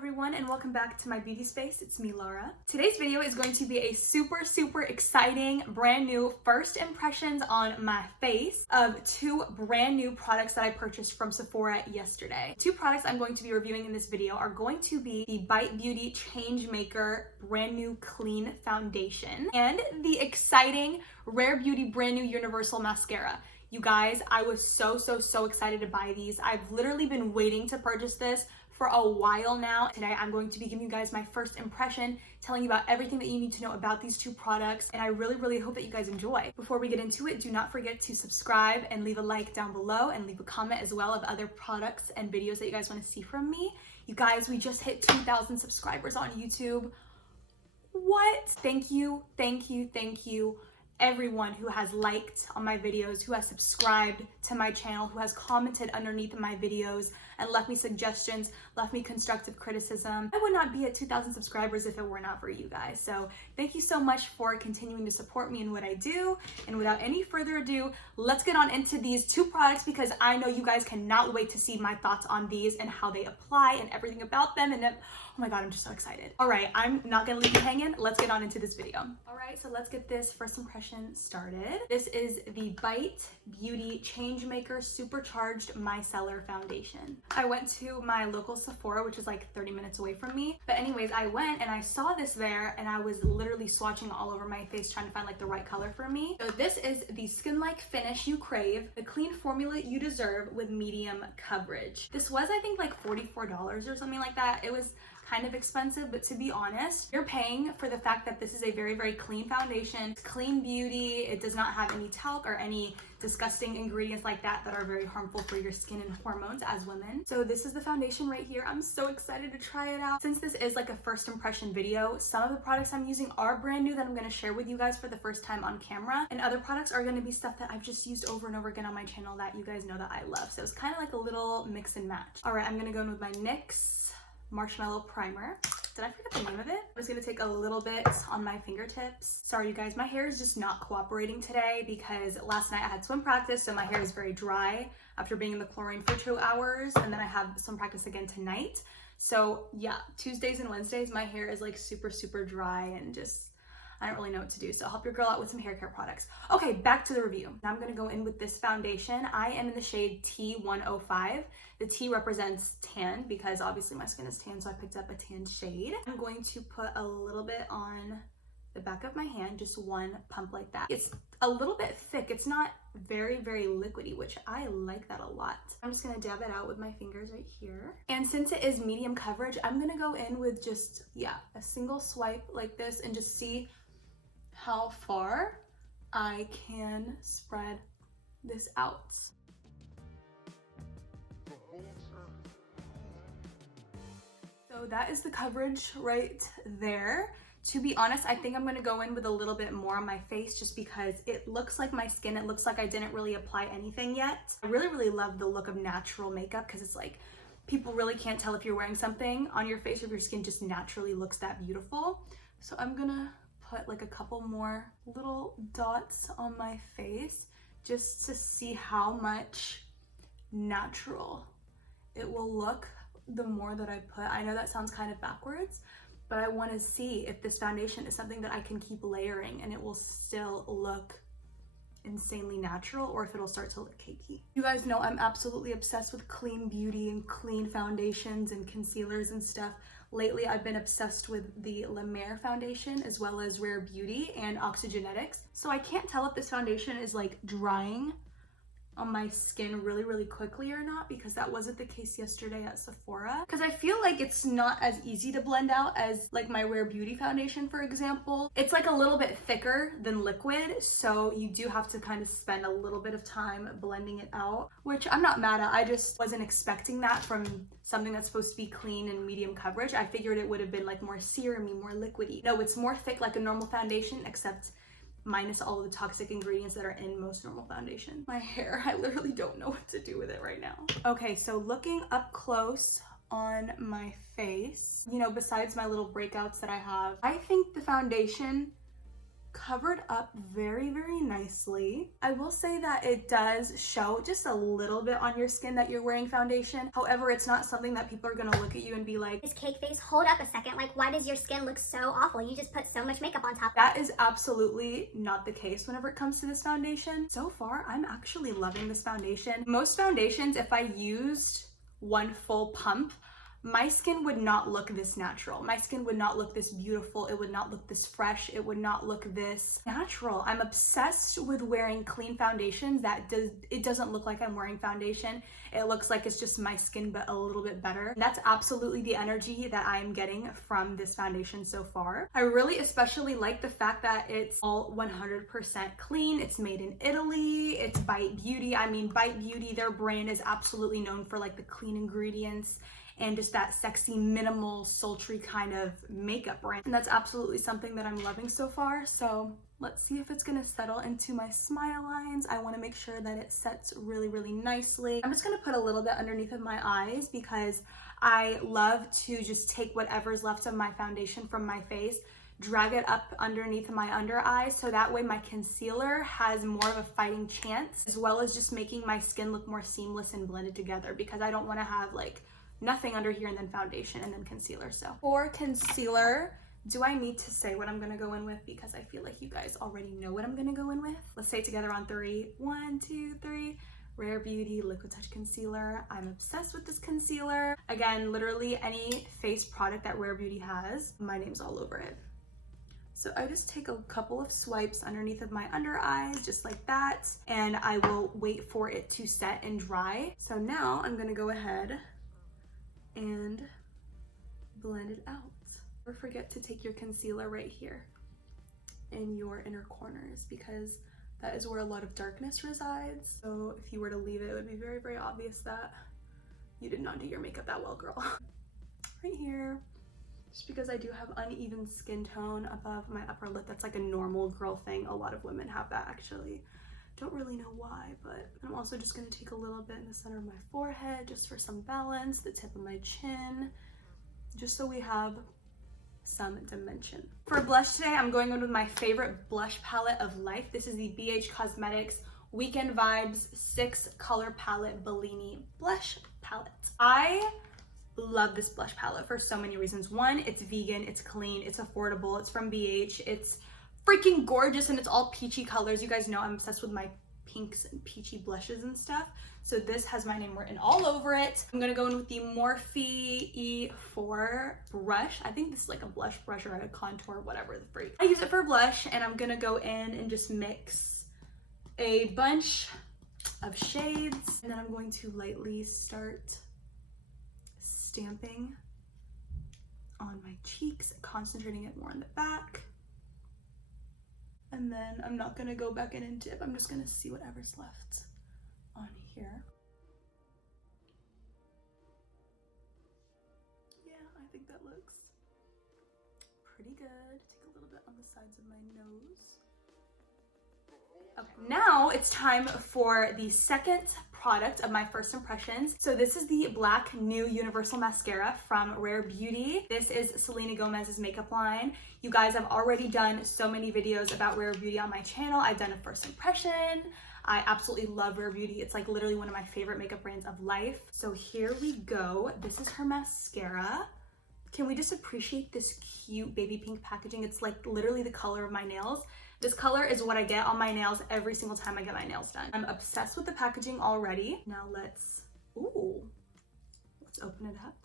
everyone, and welcome back to my beauty space. It's me, Lara. Today's video is going to be a super exciting brand new first impressions on my face of two brand new products that I purchased from Sephora yesterday. Two products I'm going to be reviewing in this video are going to be the Bite Beauty Changemaker brand new clean foundation and the exciting Rare Beauty brand new universal mascara. You guys, I was so excited to buy these. I've literally been waiting to purchase this for a while now. Today, I'm going to be giving you guys my first impression, telling you about everything that you need to know about these two products, and I really hope that you guys enjoy. Before we get into it, do not forget to subscribe and leave a like down below and leave a comment as well of other products and videos that you guys want to see from me. You guys, we just hit 2,000 subscribers on YouTube. What? Thank you everyone who has liked on my videos, who has subscribed to my channel, who has commented underneath my videos and left me suggestions, left me constructive criticism. I would not be at 2,000 subscribers if it were not for you guys. So thank you so much for continuing to support me in what I do. And without any further ado, let's get on into these two products because I know you guys cannot wait to see my thoughts on these and how they apply and everything about them. And oh my God, I'm just so excited. All right, I'm not gonna leave you hanging. Let's get on into this video. All right, so let's get this first impression started. This is the Bite Beauty Changemaker Supercharged Micellar Foundation. I went to my local Sephora, which is like 30 minutes away from me. But anyways, I went and I saw this there and I was literally swatching all over my face trying to find like the right color for me. So this is the skin-like finish you crave, the clean formula you deserve with medium coverage. This was, I think, like $44 or something like that. It was kind of expensive, but to be honest, you're paying for the fact that this is a very clean foundation. It's clean beauty. It does not have any talc or any disgusting ingredients like that are very harmful for your skin and hormones as women. So this is the foundation right here. I'm so excited to try it out. Since this is like a first impression video, some of the products I'm using are brand new that I'm going to share with you guys for the first time on camera, and other products are going to be stuff that I've just used over and over again on my channel that you guys know that I love. So it's kind of like a little mix and match. All right, I'm going to go in with my NYX Marshmallow Primer. Did I forget the name of it? I'm just gonna take a little bit on my fingertips. Sorry you guys, my hair is just not cooperating today because last night I had swim practice, so my hair is very dry after being in the chlorine for 2 hours, and then I have swim practice again tonight. So yeah, Tuesdays and Wednesdays my hair is like super dry and just I don't really know what to do, so I'll help your girl out with some hair care products. Okay, back to the review. Now I'm gonna go in with this foundation. I am in the shade T105. The T represents tan because obviously my skin is tan, so I picked up a tan shade. I'm going to put a little bit on the back of my hand, just one pump like that. It's a little bit thick. It's not very liquidy, which I like that a lot. I'm just gonna dab it out with my fingers right here. And since it is medium coverage, I'm gonna go in with just, yeah, a single swipe like this and just see how far I can spread this out. So that is the coverage right there. To be honest, I think I'm gonna go in with a little bit more on my face just because it looks like my skin, it looks like I didn't really apply anything yet. I really love the look of natural makeup because it's like, people really can't tell if you're wearing something on your face or if your skin just naturally looks that beautiful. So I'm gonna put like a couple more little dots on my face just to see how much natural it will look the more that I put. I know that sounds kind of backwards, but I want to see if this foundation is something that I can keep layering and it will still look insanely natural or if it'll start to look cakey. You guys know I'm absolutely obsessed with clean beauty and clean foundations and concealers and stuff. Lately, I've been obsessed with the La Mer foundation as well as Rare Beauty and Oxygenetix. So I can't tell if this foundation is like drying on my skin really quickly or not because that wasn't the case yesterday at Sephora. Because I feel like it's not as easy to blend out as like my Rare Beauty foundation, for example. It's like a little bit thicker than liquid, so you do have to kind of spend a little bit of time blending it out, which I'm not mad at. I just wasn't expecting that from something that's supposed to be clean and medium coverage. I figured it would have been like more serumy, more liquidy. No, it's more thick like a normal foundation, except minus all of the toxic ingredients that are in most normal foundation. My hair, I literally don't know what to do with it right now. Okay, so looking up close on my face, you know, besides my little breakouts that I have, I think the foundation covered up very, very nicely. I will say that it does show just a little bit on your skin that you're wearing foundation. However, it's not something that people are gonna look at you and be like, "This cake face, hold up a second, like why does your skin look so awful? You just put so much makeup on top." That is absolutely not the case whenever it comes to this foundation. So far, I'm actually loving this foundation. Most foundations, if I used one full pump, my skin would not look this natural. My skin would not look this beautiful. It would not look this fresh. It would not look this natural. I'm obsessed with wearing clean foundations it doesn't look like I'm wearing foundation. It looks like it's just my skin, but a little bit better. And that's absolutely the energy that I'm getting from this foundation so far. I really especially like the fact that it's all 100% clean. It's made in Italy. It's Bite Beauty. I mean, Bite Beauty, their brand is absolutely known for like the clean ingredients and just that sexy, minimal, sultry kind of makeup brand. And that's absolutely something that I'm loving so far. So let's see if it's gonna settle into my smile lines. I wanna make sure that it sets really, really nicely. I'm just gonna put a little bit underneath of my eyes because I love to just take whatever's left of my foundation from my face, drag it up underneath my under eyes, so that way my concealer has more of a fighting chance, as well as just making my skin look more seamless and blended together, because I don't wanna have like nothing under here and then foundation and then concealer. So for concealer, do I need to say what I'm gonna go in with? Because I feel like you guys already know what I'm gonna go in with. Let's say it together on 3. 1, 2, 3. Rare Beauty Liquid Touch Concealer. I'm obsessed with this concealer. Again, literally any face product that Rare Beauty has, my name's all over it. So I just take a couple of swipes underneath of my under eyes, just like that, and I will wait for it to set and dry. So now I'm gonna go ahead and blend it out. Never forget to take your concealer right here in your inner corners, because that is where a lot of darkness resides. So if you were to leave it, it would be very, very obvious that you did not do your makeup that well, girl. Right here, just because I do have uneven skin tone above my upper lip. That's like a normal girl thing. A lot of women have that actually. Don't really know why, but I'm also just gonna take a little bit in the center of my forehead just for some balance, the tip of my chin, just so we have some dimension. For blush today, I'm going in with my favorite blush palette of life. This is the BH Cosmetics Weekend Vibes 6 color palette Bellini blush palette. I love this blush palette for so many reasons. One, it's vegan, it's clean, it's affordable, it's from BH, it's freaking gorgeous, and it's all peachy colors. You guys know I'm obsessed with my pinks and peachy blushes and stuff. So this has my name written all over it. I'm gonna go in with the Morphe E4 brush. I think this is like a blush brush or a contour, whatever the freak. I use it for blush, and I'm gonna go in and just mix a bunch of shades, and then I'm going to lightly start stamping on my cheeks, concentrating it more in the back. And then I'm not gonna go back in and dip. I'm just gonna see whatever's left on here. Yeah, I think that looks pretty good. Take a little bit on the sides of my nose. Okay, now it's time for the second product of my first impressions. So this is the Black New Universal Mascara from Rare Beauty. This is Selena Gomez's makeup line. You guys, have already done so many videos about Rare Beauty on my channel. I've done a first impression. I absolutely love Rare Beauty. It's like literally one of my favorite makeup brands of life. So here we go. This is her mascara. Can we just appreciate this cute baby pink packaging? It's like literally the color of my nails. This color is what I get on my nails every single time I get my nails done. I'm obsessed with the packaging already. Now let's open it up.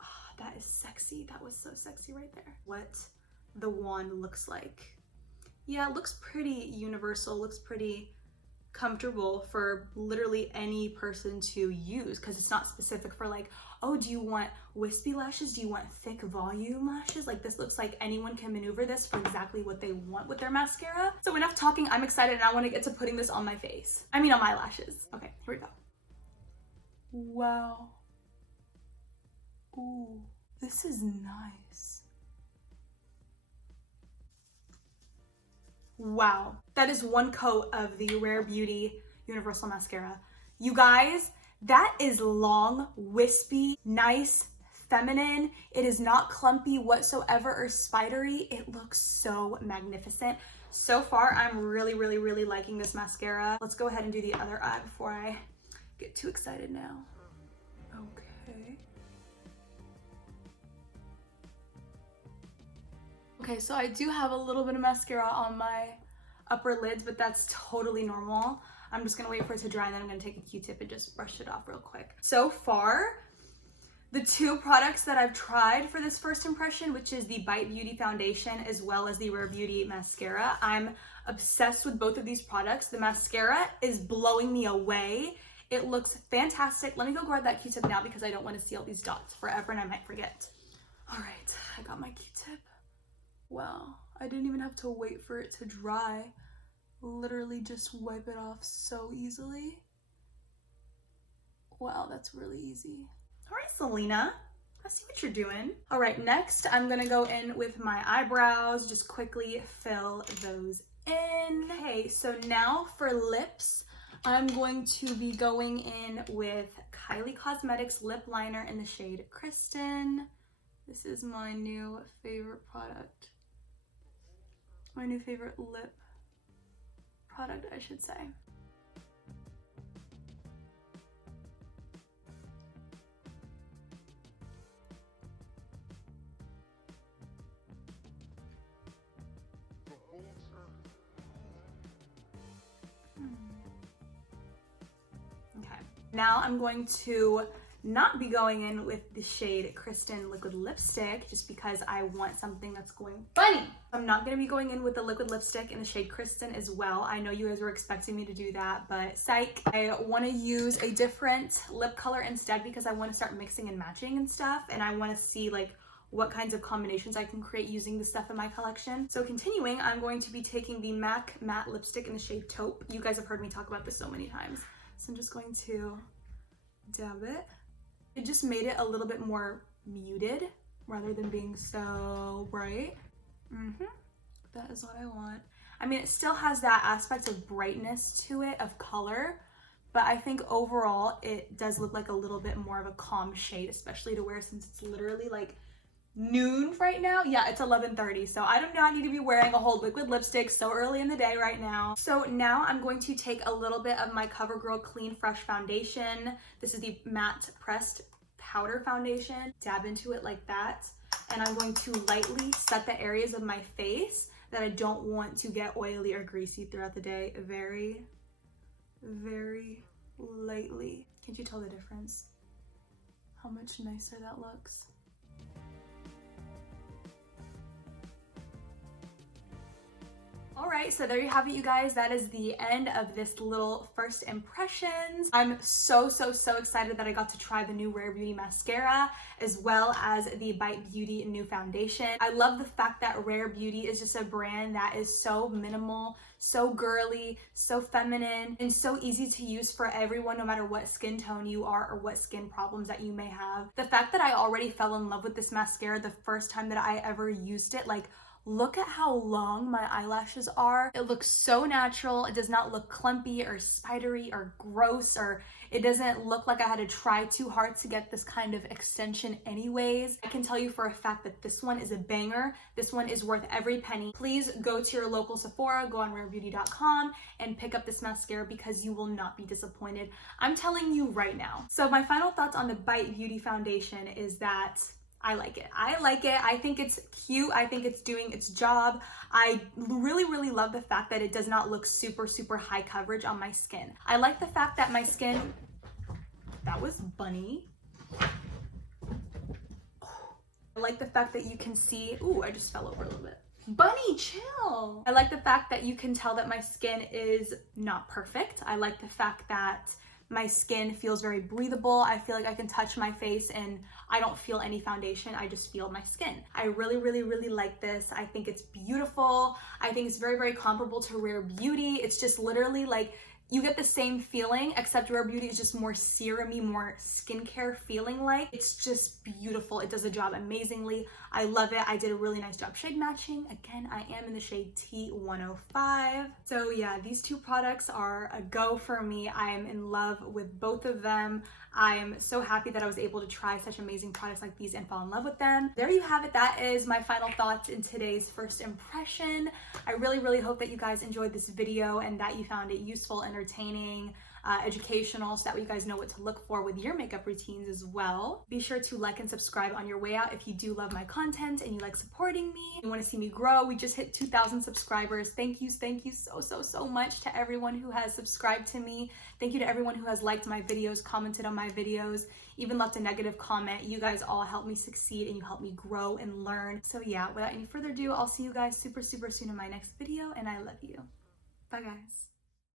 Oh, that is sexy. That was so sexy right there. What the wand looks like. Yeah, it looks pretty universal, looks pretty comfortable for literally any person to use, because it's not specific for like, oh, do you want wispy lashes? Do you want thick volume lashes? Like, this looks like anyone can maneuver this for exactly what they want with their mascara. So enough talking, I'm excited and I want to get to putting this on my face. I mean on my lashes. Okay, here we go. Wow. Ooh, this is nice. Wow, that is one coat of the Rare Beauty Universal Mascara. You guys, that is long, wispy, nice, feminine. It is not clumpy whatsoever or spidery. It looks so magnificent. So far, I'm really, really, really liking this mascara. Let's go ahead and do the other eye before I get too excited now. Okay. Okay, so I do have a little bit of mascara on my upper lids, but that's totally normal. I'm just gonna wait for it to dry and then I'm gonna take a Q-tip and just brush it off real quick. So far, the two products that I've tried for this first impression, which is the Bite Beauty foundation as well as the Rare Beauty mascara, I'm obsessed with both of these products. The mascara is blowing me away. It looks fantastic. Let me go grab that Q-tip now because I don't want to see all these dots forever and I might forget. All right, I got my Q-tip. Wow, I didn't even have to wait for it to dry. Literally just wipe it off so easily. Wow, that's really easy. All right, Selena, I see what you're doing. All right, next I'm gonna go in with my eyebrows, just quickly fill those in. Okay, so now for lips, I'm going to be going in with Kylie Cosmetics lip liner in the shade Kristen. This is my new favorite product. My new favorite lip product, I should say. Okay, now I'm going to not be going in with the shade Kristen liquid lipstick just because I want something that's going funny. I'm not going to be going in with the liquid lipstick in the shade Kristen as well. I know you guys were expecting me to do that, but psych. I want to use a different lip color instead because I want to start mixing and matching and stuff, and I want to see like what kinds of combinations I can create using the stuff in my collection. So continuing, I'm going to be taking the MAC matte lipstick in the shade Taupe. You guys have heard me talk about this so many times. So I'm just going to dab it. It just made it a little bit more muted rather than being so bright. That is what I want. I mean, it still has that aspect of brightness to it, of color, but I think overall it does look like a little bit more of a calm shade, especially to wear since it's literally like noon right now. Yeah, it's 11:30, so I do not need to be wearing a whole liquid lipstick so early in the day right now. So now I'm going to take a little bit of my Covergirl Clean Fresh foundation. This is the matte pressed powder foundation. Dab into it like that, and I'm going to lightly set the areas of my face that I don't want to get oily or greasy throughout the day. Very, very lightly. Can't you tell the difference? How much nicer that looks? All right, so there you have it, you guys. That is the end of this little first impressions. I'm so excited that I got to try the new Rare Beauty mascara as well as the Bite Beauty new foundation. I love the fact that Rare Beauty is just a brand that is so minimal, so girly, so feminine, and so easy to use for everyone, no matter what skin tone you are or what skin problems that you may have. The fact that I already fell in love with this mascara the first time that I ever used it, like, look at how long my eyelashes are. It looks so natural. It does not look clumpy or spidery or gross, or it doesn't look like I had to try too hard to get this kind of extension anyways. I can tell you for a fact that this one is a banger. This one is worth every penny. Please go to your local Sephora, go on rarebeauty.com and pick up this mascara because you will not be disappointed. I'm telling you right now. So my final thoughts on the Bite Beauty foundation is that I like it. I like it. I think it's cute. I think it's doing its job. I really love the fact that it does not look super high coverage on my skin. I like the fact that my skin, that was bunny. I like the fact that you can see, ooh, I just fell over a little bit. Bunny, chill. I like the fact that you can tell that my skin is not perfect. I like the fact that my skin feels very breathable. I feel like I can touch my face and I don't feel any foundation. I just feel my skin. I really like this. I think it's beautiful. I think it's very comparable to Rare Beauty. It's just literally like you get the same feeling, except Rare Beauty is just more serum-y, more skincare feeling like. It's just beautiful. It does the job amazingly. I love it. I did a really nice job shade matching. Again, I am in the shade T105. So yeah, these two products are a go for me. I am in love with both of them. I'm so happy that I was able to try such amazing products like these and fall in love with them. There you have it. That is my final thoughts in today's first impression. I really hope that you guys enjoyed this video and that you found it useful, entertaining, educational, so that way you guys know what to look for with your makeup routines as well. Be sure to like and subscribe on your way out if you do love my content and you like supporting me. You want to see me grow. We just hit 2,000 subscribers. Thank you so much to everyone who has subscribed to me. Thank you to everyone who has liked my videos, commented on my videos, even left a negative comment. You guys all help me succeed and you help me grow and learn. So yeah, without any further ado, I'll see you guys super soon in my next video, and I love you. Bye guys.